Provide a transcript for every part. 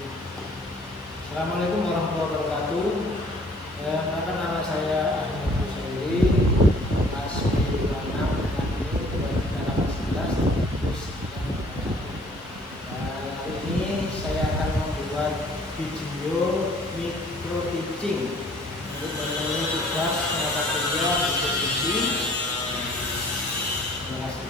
Assalamualaikum warahmatullahi wabarakatuh. Perkenalkan nama saya Ahmad Husaini, kelas B26 dalam 11 terus. Hari ini saya akan membuat video micro teaching untuk memenuhi tugas mata kuliah di sini. Terima kasih.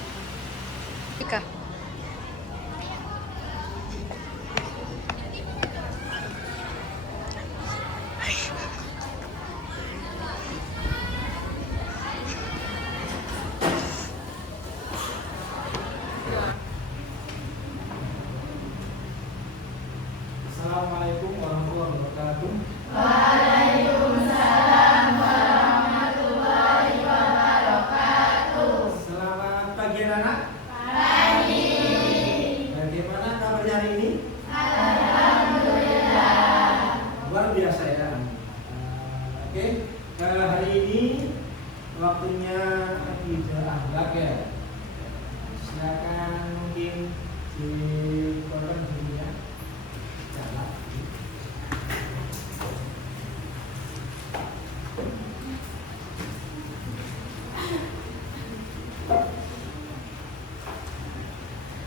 Assalamualaikum warahmatullahi wabarakatuh. Waalaikumsalam warahmatullahi wabarakatuh. Selamat pagi anak. Pagi. Bagaimana kabarnya hari ini? Alhamdulillah. Luar biasa ya. Oke, hari ini waktunya akidah akhlak ya. Silakan mungkin dikorban dirinya. Jalan.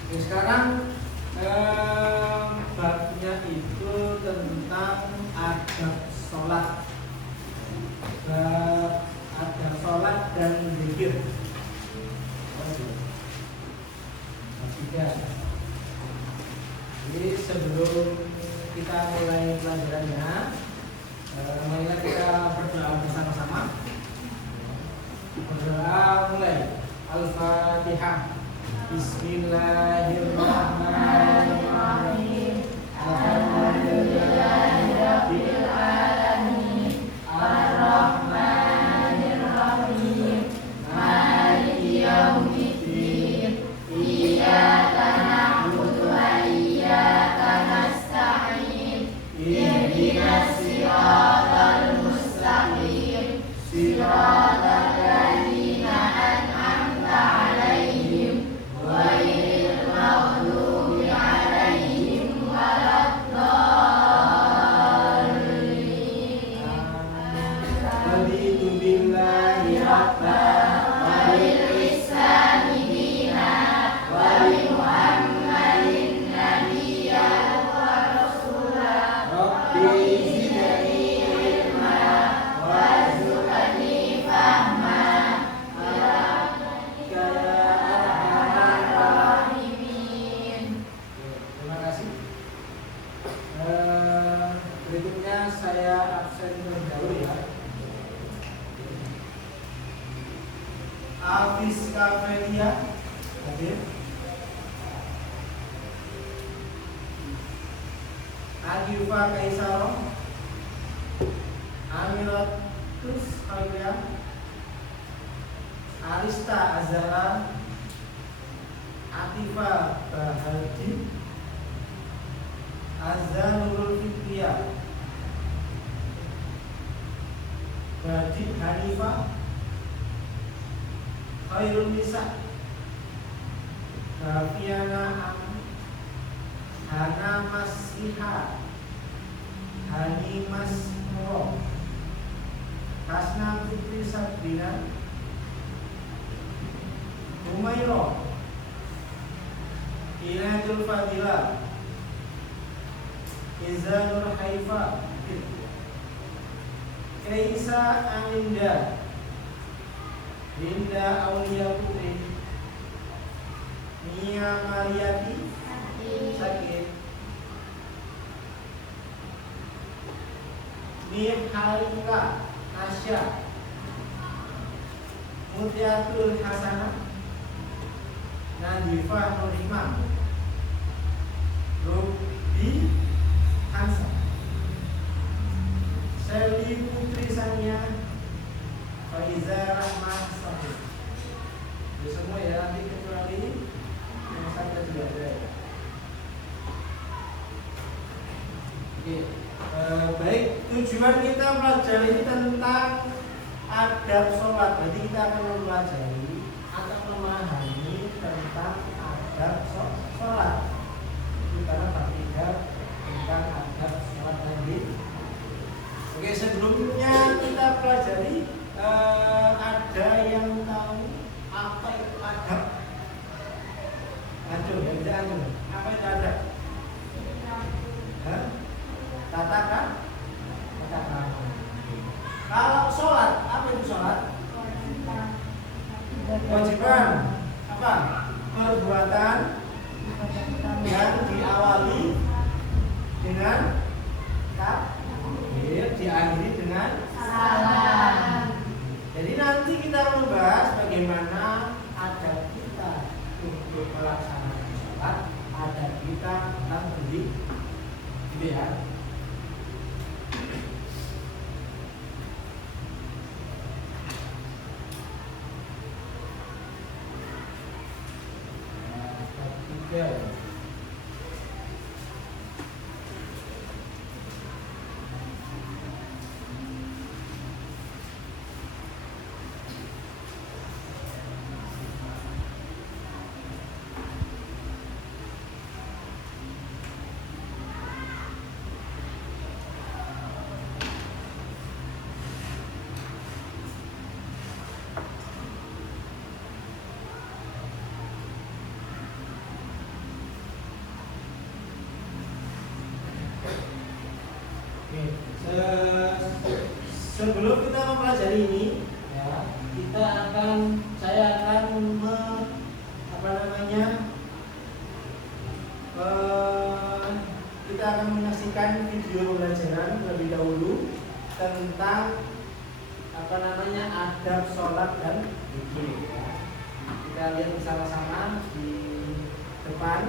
Oke, sekarang babnya itu tentang adab sholat. Adab sholat dan zikir. Tiga. Jadi sebelum kita mulai pelajarannya, marilah kita berdoa bersama-sama. Berdoa mulai. Al-Fatihah. Bismillahirrahmanirrahim. Alhamdulillahirabbil alamin. Ar-Rahmanirrahim. Maliki yaumiddin. Iyyaka na'budu wa iyyaka nasta'in. Ihdinas siratal mustaqim. Siratal ladzina an'amta 'alaihim ghairil maghdubi 'alaihim waladdallin. Raditu billahi rabban wa bil islami dinan wa bi Muhammadin nabiyyan wa rasulan. Rabbi zidni ilma warzuqni fahma. Ya arhamar rahimin. Terima kasih. Berikutnya saya absen terlebih dahulu ya. Hafiz Kafelia hadir. Agifa Kaisaro, Amiratus Khairiyah, Arista Azhara, Atifa Bahardi, Azanurul Fikriyah, Badi Hanifah, Khairul Nisa, Rafiana Hana Masliha, Hani Mas Nuro, Hasna Putri Sabrina, Umairo, Inatul Fadila, Izanur Haifa, Kaisa Aminda, Linda Aulia Putri, Nia Mariati sakit, Mir Halika Nasya, Mutiatul Hasanah, Nadifah Nurhimah, Rubi Hansa, Seli Putri Sania, Faiza Rahmah Sahih. Itu semua ya, nanti kecuali yang saya tidak ada ya. Oke, baik, tujuan kita belajar ini tentang adab sholat. Jadi kita akan mempelajari atau memahami tentang adab sholat. Ini karena bab 3 tentang gitu ya. Tiga. Sebelum kita mempelajari ini, ya, saya akan kita akan menyaksikan video pembelajaran terlebih dahulu tentang adab sholat dan zikir. Ya. Kita lihat bersama-sama di depan.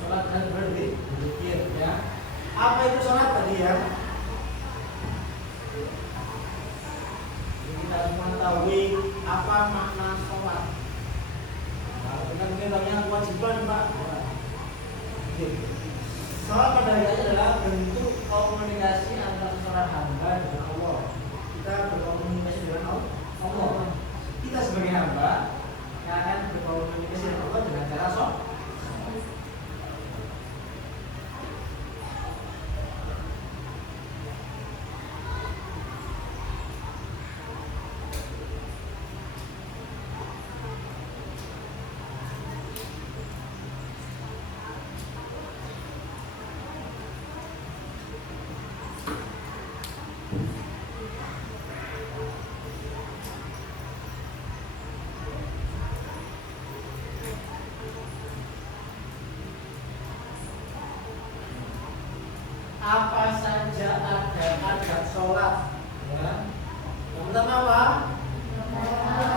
Sholat dan berzikir, ya. Apa itu sholat tadi ya? Jadi kita harus mengetahui apa makna sholat. Nah, kita mungkin tanya kewajiban, Pak. Sholat pada hakikatnya adalah bentuk komunikasi antara seorang hamba dengan Allah. Kita berkomunikasi dengan Allah. Kita sebagai hamba akan berkomunikasi dengan Allah dengan cara sholat. Apa saja adab sholat, ya. Yang pertama apa?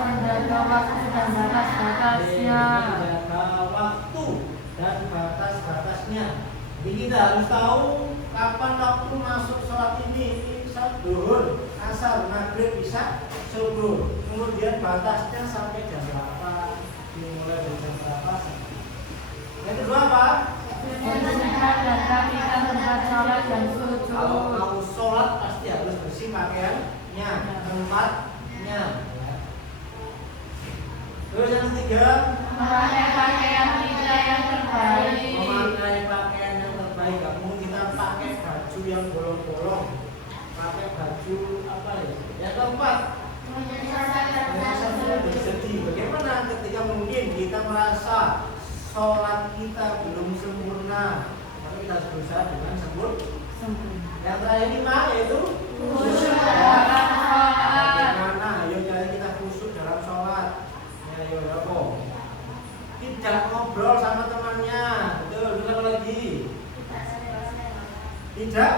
Menjaga waktu dan batas-batasnya. Menjaga waktu dan batas-batasnya. Jadi kita harus tahu kapan waktu masuk sholat ini. Misal zuhur, asar, maghrib, isya, subuh. Kemudian batasnya sampai jam berapa? Dimulai dari jam berapa? Yang kedua apa? Membersihkan dan rapikan tempat sholat dan sujud. Kalau mau sholat pasti harus bersih pakaiannya, tempatnya. Terus yang ketiga, memakai pakaian kita yang terbaik. Memakai pakaian yang terbaik. Kamu kita pakai baju yang bolong-bolong, pakai baju apa ya? Yang keempat, bersedih. Bagaimana ketika mungkin kita merasa sholat kita belum sempurna, tapi kita harus berusaha dengan sempurna. Yang terakhir lima yaitu khusyuk dalam sholat. Bagaimana? Ayo cara kita khusyuk dalam sholat. Ya, ayo apa? Tidak ngobrol sama temannya. Betul. Betul lagi. Tidak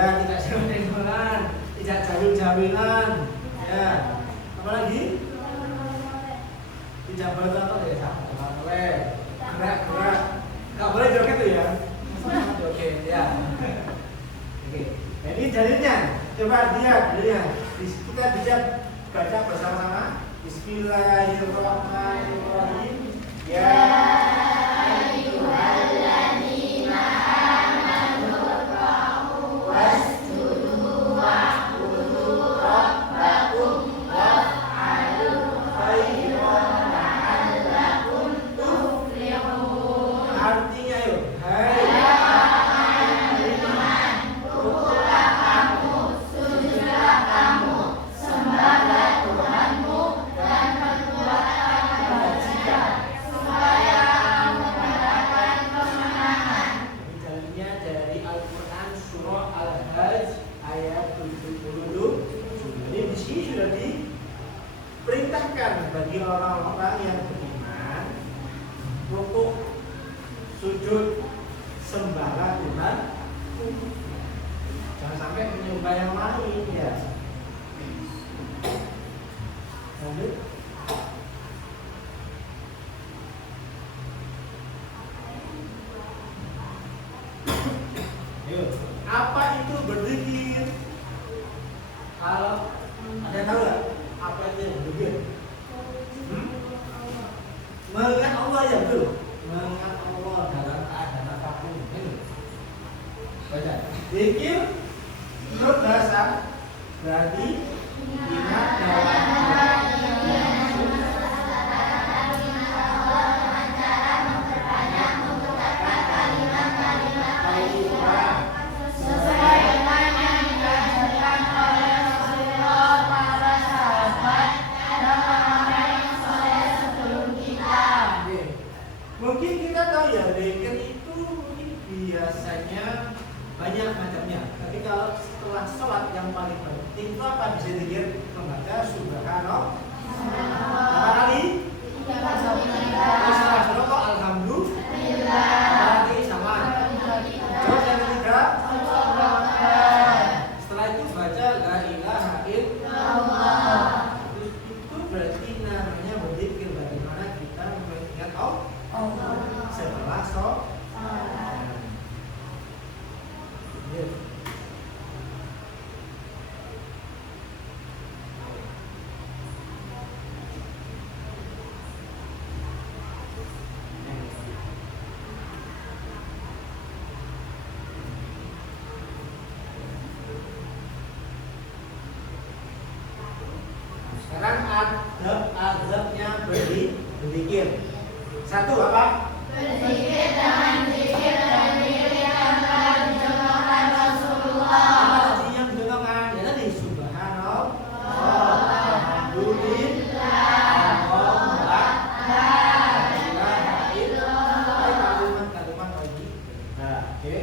Ya, tidak senggol-senggolan, tidak jawil-jawilan. Ya. Apalagi? Tidak boleh tonton ya, jangan boleh. Gerak-gerak. Enggak boleh joget tuh ya. Oke, ya. Oke. Nah, ini dalilnya. Coba lihat dalilnya. Kita bisa baca bersama-sama. Bismillahirrahmanirrahim. Ya ayyuhalladzina amanu ra'u wasjudu wa'budu rabbakum waf'alu khairan la'allakum tuflihun. Artinya yuk, hai bagi orang-orang yang beriman rukuk, sujud, sembahlah Tuhan, jangan sampai menyembah yang lain ya. Lanjut. Yuk, apa itu berzikir? Kalau ada yang tahu nggak apa itu berzikir? Mengingat Allah ya betul. Mengingat Allah dalam keadaan apapun. Baca. Zikir menurut bahasa berarti ingat dalam mungkin kita tahu ya, zikir itu mungkin biasanya banyak macamnya. Tapi kalau setelah sholat yang paling penting itu apa? Bisa zikir membaca subhanallah. Berapa kali? 3 kali. Setelah sholat kok alhamdulillah. Berarti sama. Terus yang ketiga? Setelah itu baca la ilaha illallah. Terus itu berarti namanya berzikir, bagaimana kita mengingat Allah setelah sholat. Sekarang adab-adabnya berzikir. Satu apa? Berzikir dengan zikir dan diri yang telah dicontohkan Rasulullah. Apa tadi yang dicontohkan? Ya tadi subhanallah, alhamdulillah, Allah, la ilaha illallah. Kalimat-kalimat lagi. Nah, oke.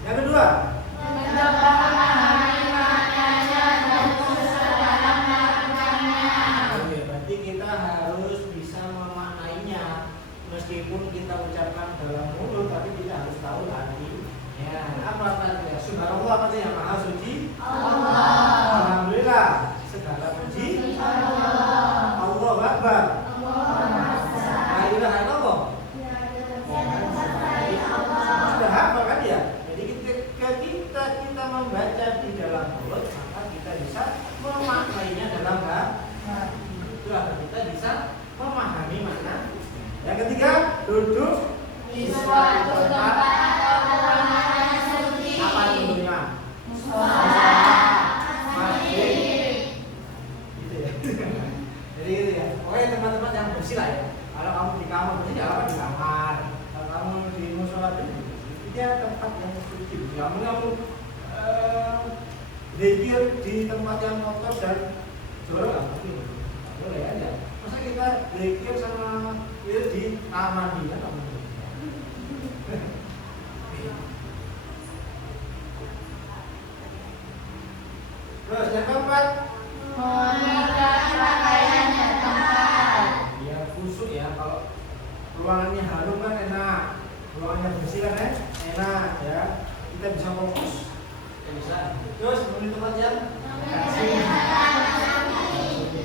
Yang kedua, meskipun kita ucapkan dalam mulut tapi kita harus tahu artinya. Apa artinya? Subhanallah artinya maha suci Allah. Alhamdulillah segala puji Allah. Allahu Akbar. La ilaha illallah. Sudah hafal kan ya? Jadi ketika kita membaca di dalam mulut, maka kita bisa memaknainya dalam hati. Itu agar kita bisa memahami makna. Yang ketiga, duduk di suatu tempat atau ruangan yang suci. Apa duduknya? Musola, masjid. Gitu ya. Jadi gitu ya. Pokoknya tempat-tempat yang bersih lah ya. Kalau kamu di kamar bersih, ya apa di kamar. Kalau kamu di musola itu dia tempat yang suci. Kamu zikir di tempat yang kotor dan jorok nggak mungkin. Boleh aja. Masa kita zikir sama itu di taman dia nggak mungkin. Terus yang keempat, mengenakan pakaian yang tepat. Ya khusyuk ya, kalau ruangannya harum kan enak, ruangannya bersih kan enak. ya kita bisa fokus. Ya, bisa. Terus monitor aja.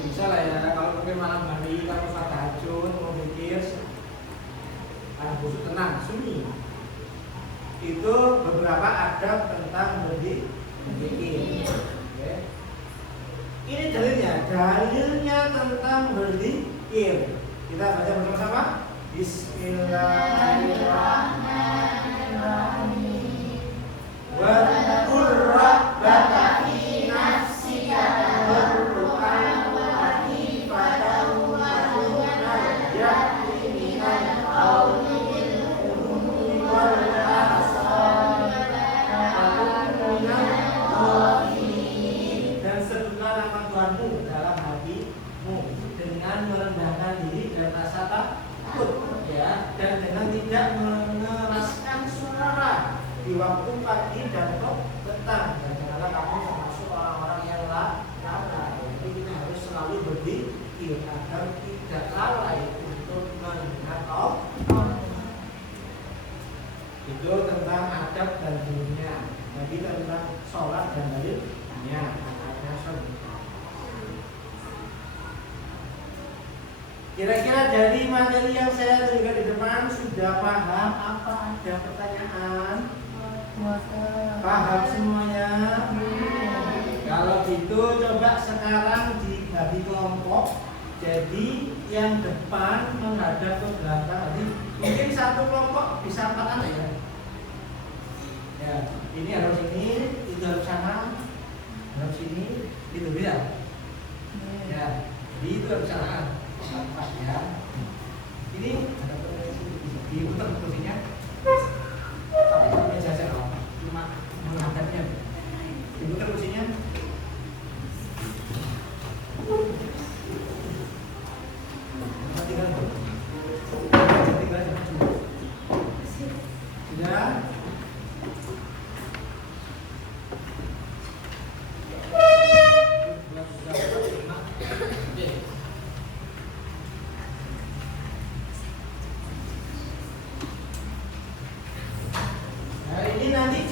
Bisa lah ya. Kalau mungkin malam hari kamu tahajud mau mikir, busuk tenang, sunyi. Itu beberapa adab tentang berzikir. Oke. Ini dalilnya tentang berzikir. Kita baca bersama-sama. Bismillahirrahmanirrahim. Wadkur rabbaka fi nafsika tadarruan wa khifatan wa munajjatan minal qawli bil ghudwi wal asal dan sebutlah nama Tuhanmu dalam hatimu dengan merendahkan diri dan rasa takut, ya, dan dengan tidak mengeraskan suara di waktu pagi dan petang. Dan janganlah kamu termasuk orang-orang yang lalai. Jadi kita harus selalu berzikir agar tidak lalai untuk mendengar Allah. Itu tentang adab dan dunia. Jadi tentang sholat dan dalilnya. Kira-kira dari materi yang saya berikan di depan sudah paham? Apa ada pertanyaan? Paham semuanya? Kalau gitu coba sekarang dibagi kelompok. Jadi yang depan menghadap ke belakang. Jadi mungkin satu kelompok bisa 4 anak ya. Ya, ini harus ini, itu harus sana, harus sini, itu bisa. Ya, itu harus sana. Empat ya. Ini ada diputar kursinya. Tapi meja saja loh. Cuma menghadapnya. Diputar kursinya. Tinggal. Sudah.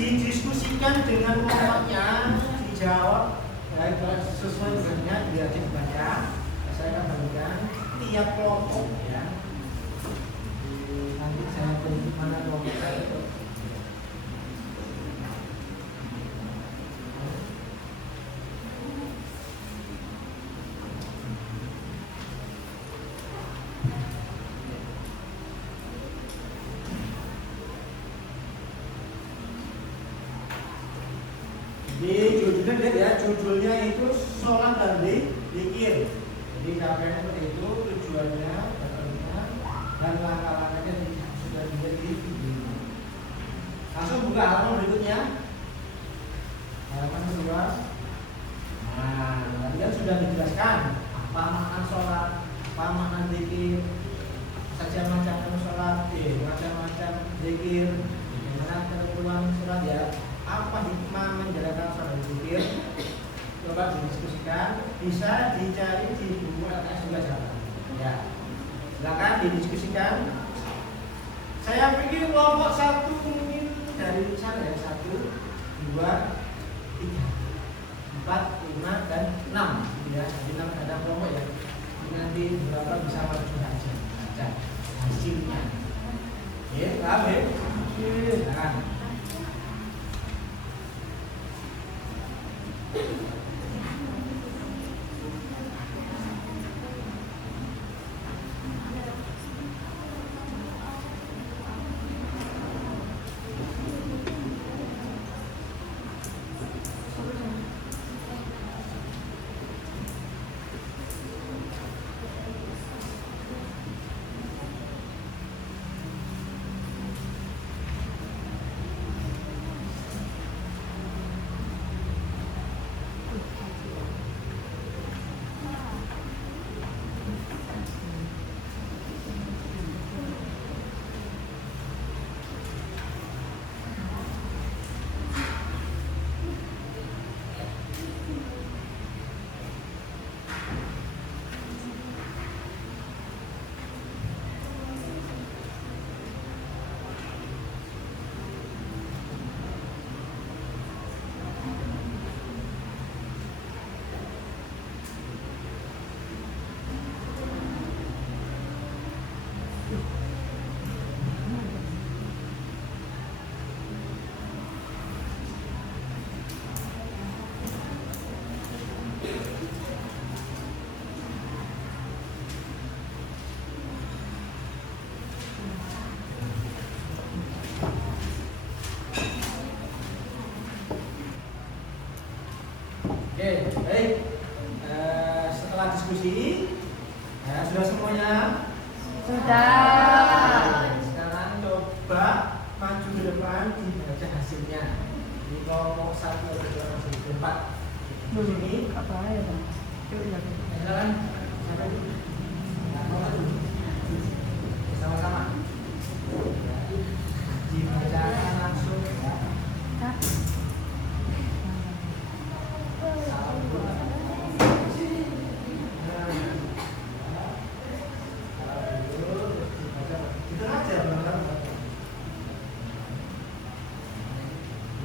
Didiskusikan dengan kelompoknya, dijawab sesuai dengannya, biar dibaca. Saya akan bagikan tiap kelompok ya. Nanti saya tunjuk mana kelompok saya itu. Di judulnya lihat ya, judulnya itu sholat dan zikir. Jadi capaiannya seperti itu, tujuannya, datangnya, dan langkah-langkahnya sudah dilihat di video. Langsung buka halaman berikutnya. Halaman kedua. Nah, tadi kan sudah dijelaskan apa makna sholat, apa makna zikir, macam-macam sholat, macam-macam zikir, bagaimana ketentuan sholat ya. Apa hikmah menjalankan sholat zikir? Coba didiskusikan, bisa dicari di buku LKS juga jalan. Ya, silakan didiskusikan. Saya pikir kelompok 1 mungkin dari sana ya, 1, 2, 3, 4, 5, dan 6. Ya, jadi ada kelompok ya. Nanti berapa bisa maju aja, baca hasilnya. Ya, paham ya? Silakan. depan dibaca hasilnya. Jadi kalau 1, 2, 3, 4 di sini apa ya bang? silakan sampai dulu. Sama-sama dibacakan langsung ya. Gitu aja teman-teman.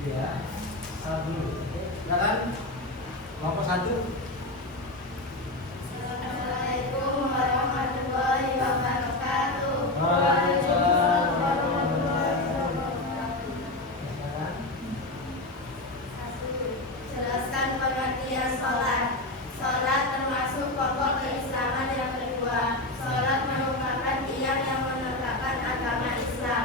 Ya, satu. Silakan. Kelompok 1. Assalamualaikum warahmatullahi wabarakatuh. Waalaikumsalam warahmatullahi wabarakatuh. Silakan. Jelaskan pengertian sholat. Sholat termasuk pokok keislaman yang kedua. Sholat merupakan tiang yang menegakkan agama Islam.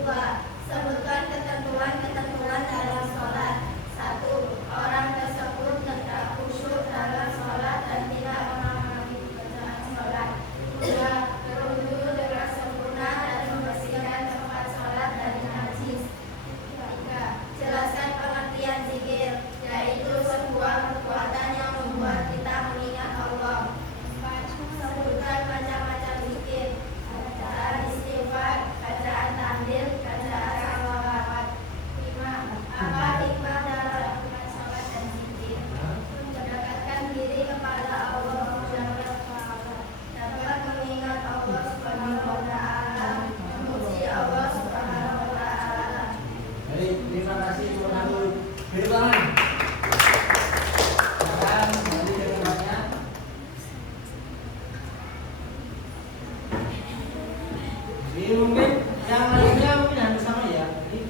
2. Sebutkan ketentuan-ketentuan dalam sholat. 1. Orang tersebut tetap khusyuk dalam sholat dan tidak mengalami bacaan sholat. 2. Berwudu dengan sempurna dan membersihkan tempat sholat dari najis. 3. Jelaskan pengertian zikir, yaitu sebuah perbuatan yang membuat kita mengingat Allah. 4. Sebutkan macam-macam zikir, bacaan istighfar, bacaan tahlil, bacaan salawat. 5. Apa hikmah dalam melakukan sholat dan zikir? Mendekatkan diri kepada Allah Subhanahu wa Ta'ala, dapat mengingat Allah Subhanahu wa Ta'ala, memuji Allah Subhanahu wa Ta'ala. Baik, terima kasih teman-teman. Beri tangan. Silakan dari jawabannya. Jadi mungkin yang lainnya mungkin hampir sama ya. Jadi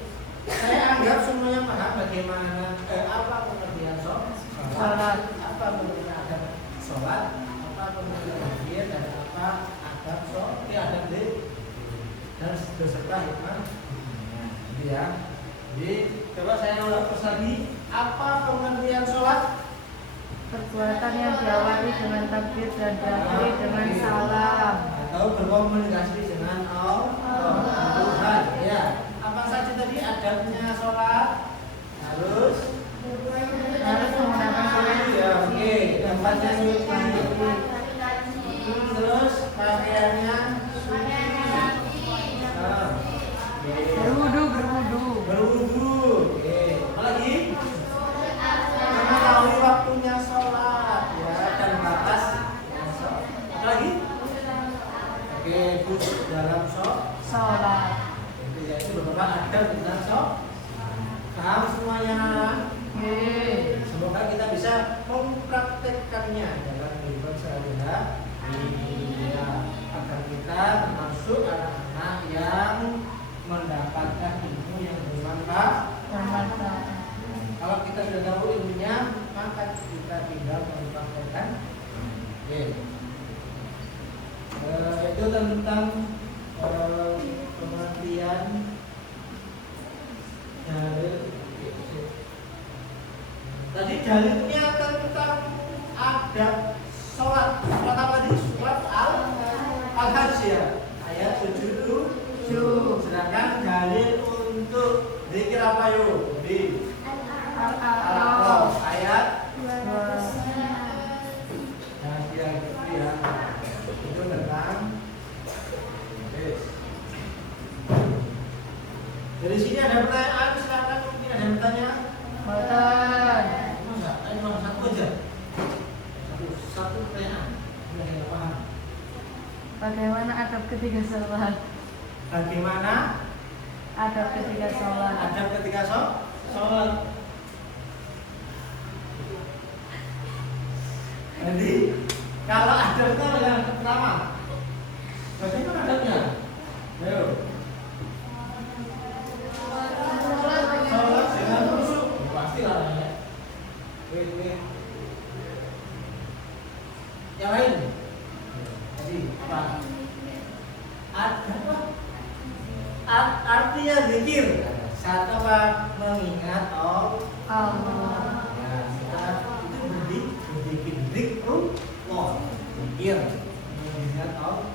saya anggap semuanya paham bagaimana apa pengertian sholat, apa pengertian adab sholat, apa pengertian zikir dan apa adab sholat, adab zikir dan beserta hikmah. Gitu ya. Jadi coba saya ulang terus lagi, apa pengertian sholat? Perbuatan yang diawali dengan takbir dan diakhiri dengan salam. Atau berkomunikasi dengan Allah Tuhan. Ya. Apa saja tadi adabnya sholat? Harus menggunakan sholat. ya, oke. Tempatnya suci. Terus pakaiannya suci. Nah, oke. Berwudu. Berwudu. Oke. Apa lagi? Mengetahui waktunya sholat ya dan batas. Apa lagi? Oke, khusus dalam Sholat. itu beberapa adab tentang sholat. Paham semuanya? Semoga kita bisa mempraktekkannya dalam kehidupan sehari-hari ya, agar kita termasuk anak-anak yang mendapatkan ilmu yang bermanfaat. Kalau kita sudah tahu ilmunya, maka kita tinggal mempraktekkan. Oke. Itu tentang pengertian dalil. Tadi dalilnya tentang adab sholat. Sholat apa tadi? Surat Al-Hajj ya, ayat 7. Sedangkan dalil untuk zikir apa yuk? Di Al-A'raf ayat yang dia gitu ya. Itu tentang dari sini ada pertanyaan, silakan mungkin ada yang bertanya. Masa? Cuma satu aja. Satu pertanyaan. Yang paham. Bagaimana adab ketika sholat? Bagaimana Adab ketika sholat. adab ketika sholat? Jadi kalau adabnya yang pertama, bagaimana adabnya? Ayo. Sholat dengan khusyuk, pasti lah ya. Oke. Yang lain? Jadi apa? Adab artinya zikir. Satu apa? Mengingat Allah. Ya, itu berzikir, zikrullah, zikir, mengingat Allah.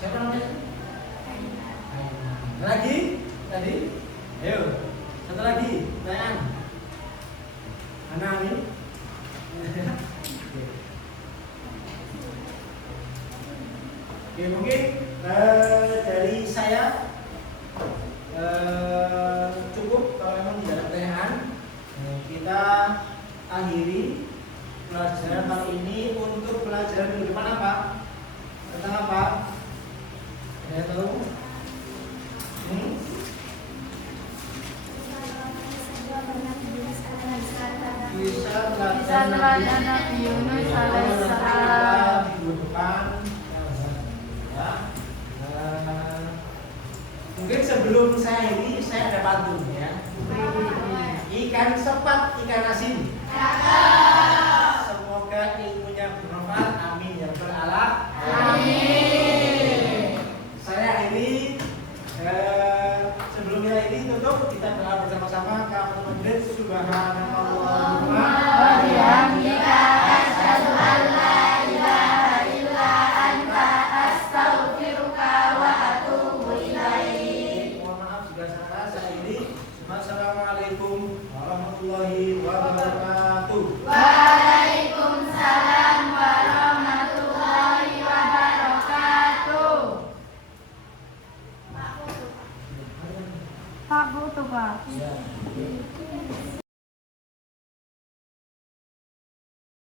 Siapa namanya? Lagi tadi Ayo, satu lagi, pertanyaan. Mana ini? Oke, mungkin dari saya cukup. Kalau memang tidak ada pertanyaan, kita akhiri pelajaran kali ini. Untuk pelajaran minggu depan apa? Tentang apa? Ada tahu? Bisa teladan Nabi Yunus alaihissalam. minggu depan. Ya. Mungkin sebelum saya ini saya ada pantun ya. Ikan sepat, ikan asin. Semoga ilmunya bermanfaat. Amin ya rabbal alamin. Saya ini sebelum kita ini tutup, kita doa bersama-sama. Alhamdulillah subhanallah Wa bihamdika asyhadu an la ilaha illa anta astaghfiruka wa atubu ilaik. Mohon maaf jika salah saya ini. Wassalamualaikum warahmatullahi wabarakatuh. Waalaikumsalam warahmatullahi wabarakatuh. Pak Butuh, Pak. Ya.